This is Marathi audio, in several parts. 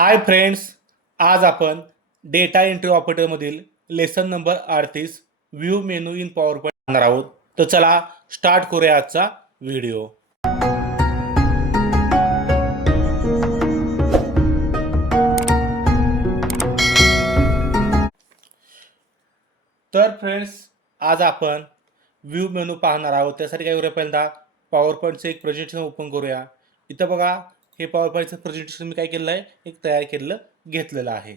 हाय फ्रेंड्स आज आपण डेटा एंट्री ऑपरेटरमधील लेसन नंबर अडतीस view menu in power point पाहणार आहोत. तर चला स्टार्ट करूया आजचा व्हिडिओ तर फ्रेंड्स आज आपण व्ह्यू मेनू पाहणार आहोत. त्यासाठी काय करूया पहिल्यांदा पॉवर पॉईंटचं एक प्रोजेक्शन ओपन करूया. इथं बघा हे पॉवर पॉईंटचं प्रेझेंटेशन मी काय केलेलं आहे? एक तयार केलेलं घेतलेलं आहे.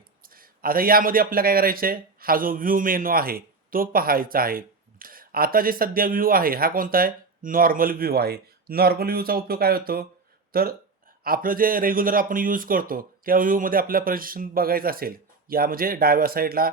आता यामध्ये आपल्याला काय करायचं आहे हा जो व्ह्यू मेनू आहे तो पाहायचा आहे. आता जे सध्या व्ह्यू आहे हा कोणता आहे? नॉर्मल व्ह्यू आहे. नॉर्मल व्ह्यूचा उपयोग काय होतो? तर आपलं जे रेग्युलर आपण यूज करतो त्या व्ह्यूमध्ये आपल्याला प्रेझेंटेशन बघायचं असेल या म्हणजे डाव्या साईडला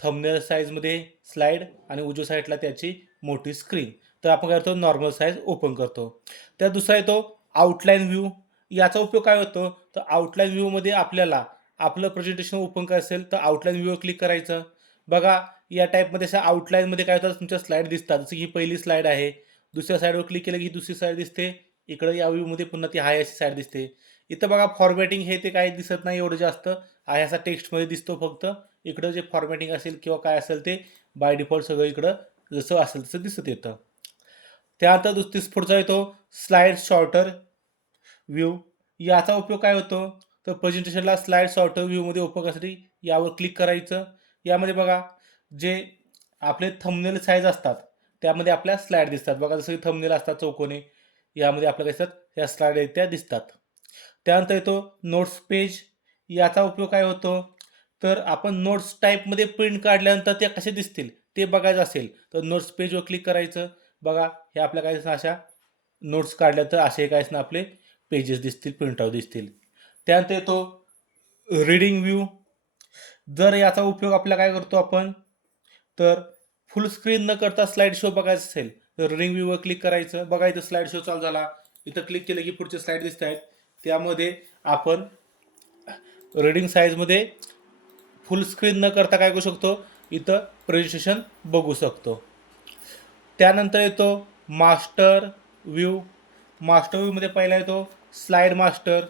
थंबनेल साईजमध्ये स्लाईड आणि उजव्या साईडला त्याची मोठी स्क्रीन तर आपण काय करतो? नॉर्मल साईज ओपन करतो. त्या दुसरा येतो आउटलाईन व्ह्यू याचा उपयोग काय होतो? तर आउटलाईन व्ह्यूमध्ये आपल्याला आपलं प्रेझेंटेशन ओपन करायचं असेल तर आउटलाईन व्ह्यूवर क्लिक करायचं. बघा या टाईपमध्ये अशा आउटलाईनमध्ये काय होतं? तुमच्या स्लाईड दिसतात. जसं की ही पहिली स्लाईड आहे. दुसऱ्या साईडवर क्लिक केलं की दुसरी साईड दिसते. इकडं या व्ह्यूमध्ये पुन्हा ती हाय अशी साईड दिसते. इथं बघा फॉर्मॅटिंग हे ते काही दिसत नाही एवढं जास्त. आहे असा टेक्स्टमध्ये दिसतो फक्त. इकडं जे फॉर्मॅटिंग असेल किंवा काय असेल ते बाय डिफॉल्ट सगळं इकडं जसं असेल तसं दिसत येतं. त्यानंतर दुसरीस पुढचा येतो स्लाईड शॉर्टर व्ह्यू याचा उपयोग काय होतो? तर प्रेझेंटेशनला स्लाईड शॉर्टर व्ह्यूमध्ये ओपन करण्यासाठी यावर क्लिक करायचं. यामध्ये बघा जे आपले थंबनेल साईज असतात त्यामध्ये आपल्या स्लाईड दिसतात. बघा जसं की थंबनेल असतात चौकोने यामध्ये आपल्या काय असतात या स्लाईड त्या दिसतात. त्यानंतर येतो नोट्स पेज याचा उपयोग काय होतो? तर आपण नोट्स टाईपमध्ये प्रिंट काढल्यानंतर त्या कसे दिसतील? ते बघायचं असेल तर नोट्स पेजवर क्लिक करायचं. बघा हे आपल्या काय अशा? नोट्स काढल्या तर असे काय दिसणार आपले? पेजेस दिसतील प्रिंटआउट दिसतील. त्यानंतर येतो रीडिंग व्ह्यू जर याचा उपयोग आपला काय करतो आपण? तर फुल स्क्रीन न करता स्लाईड शो बघायचं असेल तर रीडिंग व्ह्यूवर क्लिक करायचं. बघा इथं स्लाईड शो चालू झाला. इथं क्लिक केलं की पुढचे स्लाईड दिसत आहेत. त्यामध्ये आपण रीडिंग साईजमध्ये फुल स्क्रीन न करता काय करू शकतो? इथं प्रेझेंटेशन बघू शकतो. त्यानंतर येतो मास्टर व्ह्यू मास्टर व्ह्यूमध्ये पहिला येतो स्लाईड मास्टर.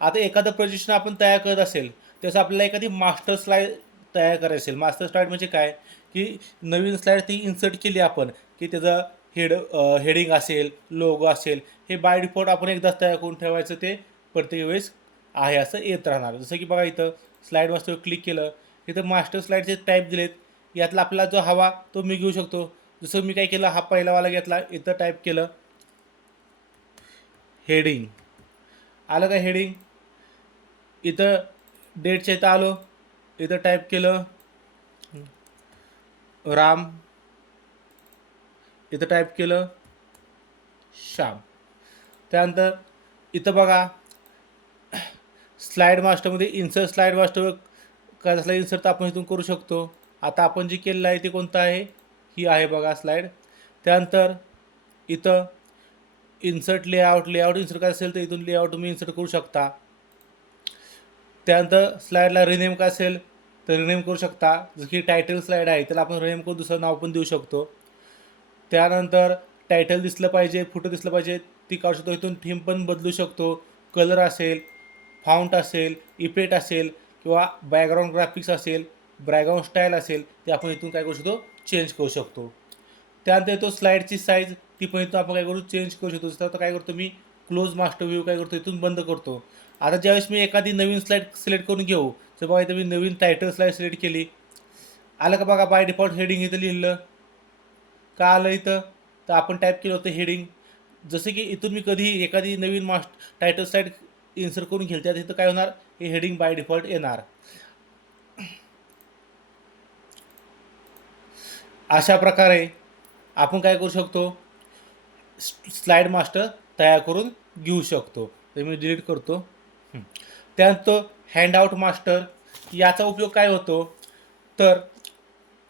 आता एखादं प्रशिक्षण आपण तयार करत असेल त्याचं आपल्याला एखादी मास्टर स्लाईड तयार करायची असेल. मास्टर स्लाईड म्हणजे काय? की नवीन स्लाईड ती इन्सर्ट केली आपण की त्याचं हेड हेडिंग असेल लोगो असेल हे बाय डिफॉल्ट आपण एकदाच तयार करून ठेवायचं ते प्रत्येक वेळेस आहे असं येत राहणार. जसं की बघा इथं स्लाईड मास्टर क्लिक केलं इथं मास्टर स्लाईडचे टाईप दिलेत. यातला आपला जो हवा तो मी घेऊ शकतो. जसं मी काय केलं हा पहिलावाला घेतला इथं टाईप केलं हेडिंग आलं का हेडिंग इथं डेटच्या इथं आलो इथं टाईप केलं. राम. इथं टाईप केलं. श्याम. त्यानंतर इथं बघा स्लाईड मास्टरमध्ये इन्सर्ट स्लाईड मास्टर काय असला इन्सर्ट आपण इथून करू शकतो. आता आपण जे केलेलं आहे ते कोणतं आहे? ही आहे बघा स्लाईड त्यानंतर इथं इन्सर्ट लेआउट लेआउट इन्सर्ट काय असेल तर इथून लेआउट तुम्ही इन्सर्ट करू शकता. त्यानंतर स्लाईडला रिनेम काय असेल तर रिनेम करू शकता. जसं की टायटल स्लाईड आहे त्याला आपण रिनेम करून दुसरं नाव पण देऊ शकतो. त्यानंतर टायटल दिसलं पाहिजे फोटो दिसलं पाहिजे ती काढू शकतो. इथून थीम पण बदलू शकतो. कलर असेल फाउंट असेल इफेक्ट असेल किंवा बॅकग्राऊंड ग्राफिक्स असेल बॅकग्राऊंड स्टाईल असेल ते आपण इथून काय करू शकतो? चेंज करू शकतो. त्यानंतर येतो स्लाईडची साईज ती पण आपण काय करू? चेंज करू शकतो. जसं आता काय करतो मी? क्लोज मास्टर व्ह्यू काय करतो? इथून बंद करतो. आता ज्यावेळेस मी एखादी नवीन स्लाईड सिलेक्ट करून घेऊ तर बघा इथं मी नवीन टायटल स्लाईड सिलेक्ट केली. आलं का बघा? बाय डिफॉल्ट हेडिंग इथं लिहिलं. का आलं इथं? तर आपण टाईप केलं होतं हेडिंग जसं की इथून मी कधी एखादी नवीन मास्ट टायटल स्लाईड इन्सर्ट करून घेईल त्यात इथं काय होणार? हे हेडिंग बाय डिफॉल्ट येणार. अशा प्रकारे आपण काय करू शकतो? स्लाईड मास्टर तयार करून घेऊ शकतो. तर मी डिलीट करतो. त्यानंतर हँडआउट मास्टर याचा उपयोग काय होतो? तर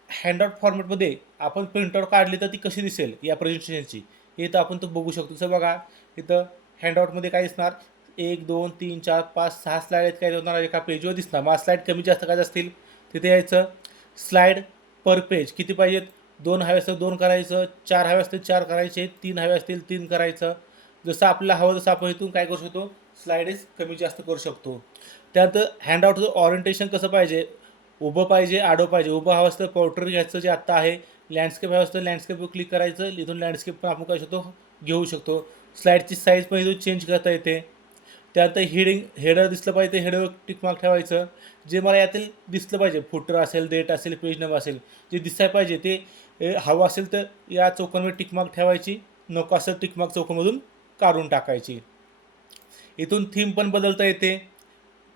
हँडआउट फॉर्मॅटमध्ये आपण प्रिंटआउट काढली तर ती कशी दिसेल या प्रेझेंटेशनची हे तर आपण तो बघू शकतो. जसं बघा इथं हँडआउटमध्ये काय दिसणार? एक दोन तीन चार पाच सहा स्लाईड आहेत. काय होणार एका पेजवर दिसणार. मग स्लाईड कमी जास्त काय असतील? तिथे यायचं. स्लाईड पर पेज किती पाहिजेत? दोन हवे असतील दोन करायचं चार हवे असतील चार करायचे तीन हवे असतील तीन करायचं. जसं आपल्याला हवं तसं आपण इथून काय करू शकतो? स्लायडेस कमी जास्त करू शकतो. त्यानंतर हँडआउटचं ऑरिएंटेशन कसं पाहिजे? उभं पाहिजे आडो पाहिजे. उभं हवं असतं पोर्ट्रेट घ्यायचं जे आत्ता आहे. लँडस्केप हवं असतं लँडस्केपवर क्लिक करायचं. इथून लँडस्केप पण आपण काय शकतो घेऊ शकतो. स्लाईडची साईज पण इथून चेंज करता येते. त्यानंतर हेडिंग हेडर दिसलं पाहिजे ते हेडर टिकमार्क ठेवायचं. जे मला यातील दिसलं पाहिजे फुटर असेल डेट असेल पेज नंबर असेल जे दिसायला पाहिजे ते हवं असेल तर या चौकोनमध्ये टिकमार्क ठेवायची नको असेल टिकमार्क चौकोनमधून काढून टाकायची. इथून थीम पण बदलता येते.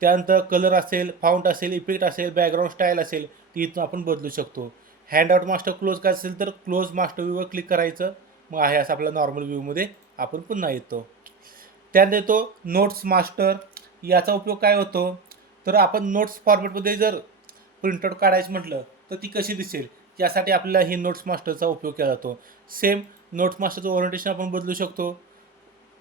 त्यानंतर कलर असेल फाउंट असेल इफेक्ट असेल बॅकग्राऊंड स्टाईल असेल ती इथून आपण बदलू शकतो. हँडआउट मास्टर क्लोज काय असेल तर क्लोज मास्टर व्ह्यूवर क्लिक करायचं. मग आहे असं आपल्या नॉर्मल व्ह्यूमध्ये आपण पुन्हा येतो. त्यानंतर येतो नोट्स मास्टर याचा उपयोग काय होतो? तर आपण नोट्स फॉर्मॅटमध्ये जर प्रिंटआउट काढायचं म्हटलं तर ती कशी दिसेल? यासाठी आपल्याला ही नोट्स मास्टरचा उपयोग केला जातो. सेम नोट्स मास्टरचं ओरिएंटेशन आपण बदलू शकतो.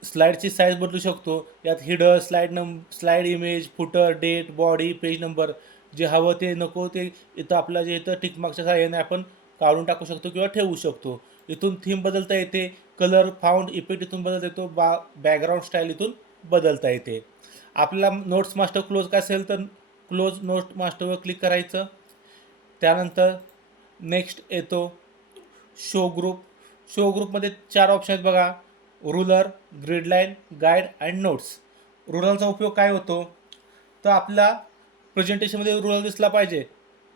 स्लाईडची साईज बदलू शकतो. यात header slide number slide image footer date body page number जे हवं ते नको ते इथं आपलं जे इथं टिकमार्कच्या सहाय्याने आपण काढून टाकू शकतो किंवा ठेवू शकतो. इथून थीम बदलता येते. कलर फाउंड इफेक्ट इथून बदलता येतो. बा बॅकग्राऊंड स्टाईल इथून बदलता येते. आपला नोट्स मास्टर क्लोज काय असेल तर क्लोज नोट मास्टरवर क्लिक करायचं. त्यानंतर नेक्स्ट येतो शो ग्रुप. शो ग्रुपमध्ये चार ऑप्शन आहेत बघा. Ruler gridline guide and notes रुलरचा उपयोग काय होतो? तर आपला प्रेझेंटेशनमध्ये रुलर दिसला पाहिजे.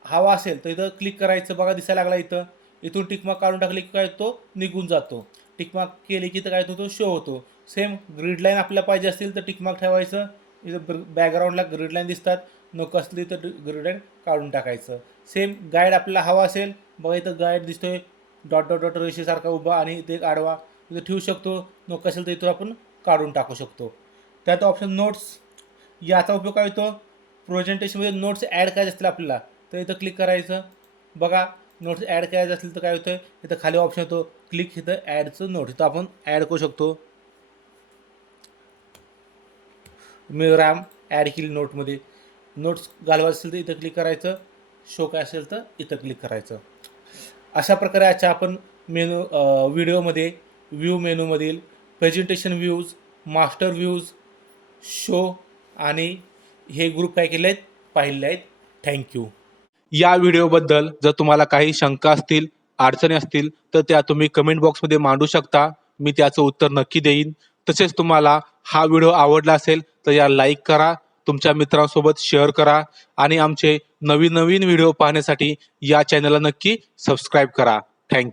हवा असेल तर इथं क्लिक करायचं. बघा दिसायला लागला इथं. इथून टिकमार्क काढून टाकले की काय तो निघून जातो. टिकमार्क केले की तर काय होतो? तो शो होतो. सेम ग्रीडलाईन आपल्याला पाहिजे असतील तर टिकमार्क ठेवायचं. इथं बॅकग्राऊंडला ग्रीडलाईन दिसतात. नको असली तर ग्रीडलाईन काढून टाकायचं. सेम गाईड आपल्याला हवा असेल. बघा इथं गाईड दिसतोय. डॉट डॉट डॉट रेषेसारखा उभा आणि इथे एक आडवा. इथं ठेवू शकतो. नको असेल तर इथून आपण काढून टाकू शकतो. त्यात ऑप्शन नोट्स याचा उपयोग काय होतो? प्रेझेंटेशनमध्ये नोट्स ॲड करायचे असतील आपल्याला तर इथं क्लिक करायचं. बघा नोट्स ॲड करायचं असेल तर काय होतं इथं खाली ऑप्शन येतो क्लिक इथं ॲडचं नोट इथं आपण ॲड करू शकतो. मी रॅम ॲड केली नोटमध्ये नोट्स घालवायचं असेल तर इथं क्लिक करायचं. शो काय असेल तर इथं क्लिक करायचं. अशा प्रकारे आजच्या आपण मेनू व्हिडिओमध्ये व्ह्यू मेनूमधील presentation views master views show आणि हे ग्रुप काय केले आहेत. पाहिले आहेत थँक्यू या व्हिडिओबद्दल जर तुम्हाला काही शंका असतील अडचणी असतील तर त्या तुम्ही कमेंट बॉक्समध्ये मांडू शकता. मी त्याचं उत्तर नक्की देईन. तसेच तुम्हाला हा व्हिडिओ आवडला असेल तर या लाईक करा. तुमच्या मित्रांसोबत शेअर करा. आणि आमचे नवीन नवीन व्हिडिओ पाहण्यासाठी या चॅनलला नक्की सबस्क्राईब करा. थँक्यू